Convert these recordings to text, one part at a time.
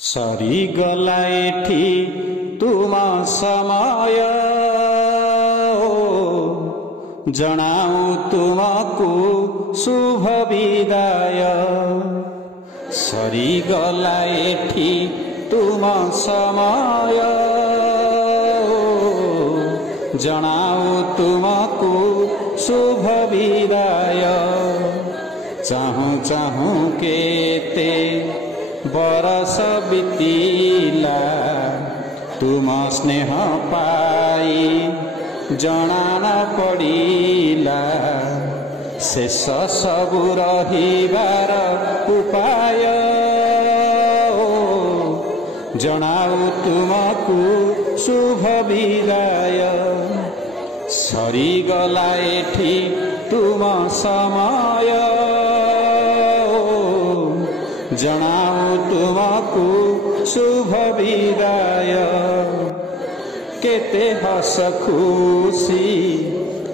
सरीगला एठी तुम समय जनाऊ तुमको शुभ विदाय। सरीगला एठी तुम समय जनाऊ तुमको शुभ विदाय। चाहूँ चाहूँ केते बरस बीतीला तुम स्नेह पाई जना न पड़िला। शेष सबु रहिबार उपाय जनाऊ तुमको शुभ विदाय। सरीगला एठी तुम समय जनाऊ तुमको शुभ विदाय। केते हस खुशी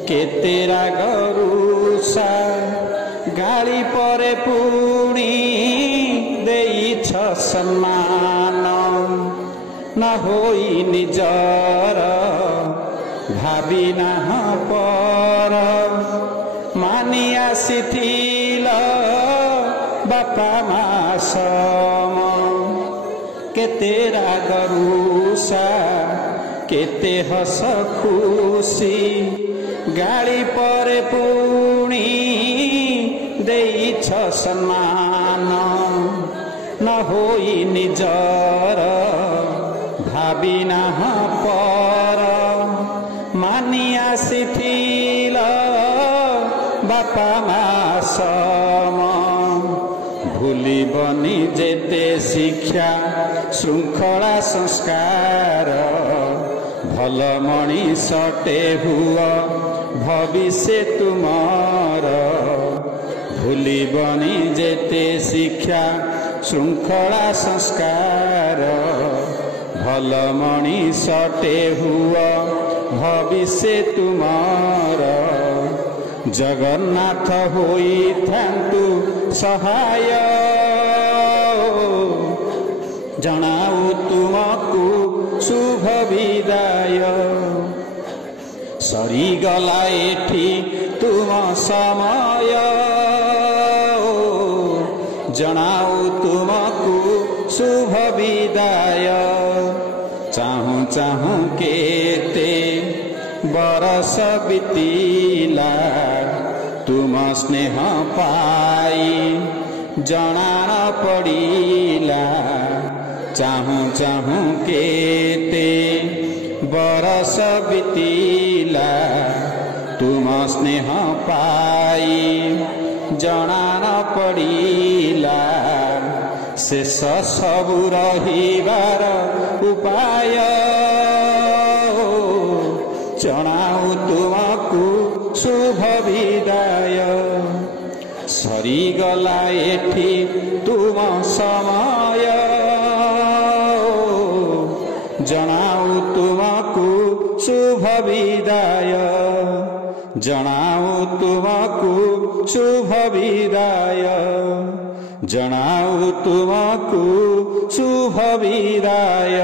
केते राग रुषा गाली परे पुणी देइछ सम्मान। न होई निजर भावी नाह पर मानि आसिथिल बापा मासम। केते राग रुषा केते हस खुशी गाली परे पुणी देइछ सम्मान। न होई निजर भावी नाह पर मानि आसिथिल बापा मासम। भूलिबनी जेते शिक्षा श्रृंखला संस्कार भल मणिषटे हुआ भविष्य तुमार। भूलिबनी जेते शिक्षा श्रृंखला संस्कार भल मणिषटे हुआ भविष्य तुमार। जगन्नाथ होई थांतु सहाय जनाऊ तुमको शुभ विदाय। सरीगला एठी तुम समय जनाऊ तुमको शुभ विदाय। चाहूँ चाहूँ केते बरस बीतीला तुम स्नेह पाई जना न पड़िला। चाहूँ चाहूँ केते बरस बीतीला तुम स्नेह पाई जना न पड़िला। शेष सबु रहिबार उपाय जनाऊ तुमको शुभ विदाय। सरीगला एठी तुम समय जनाऊ तुमको शुभ विदाय। जनाऊ तुमको शुभ विदाय। जनाऊ तुमको शुभ विदाय।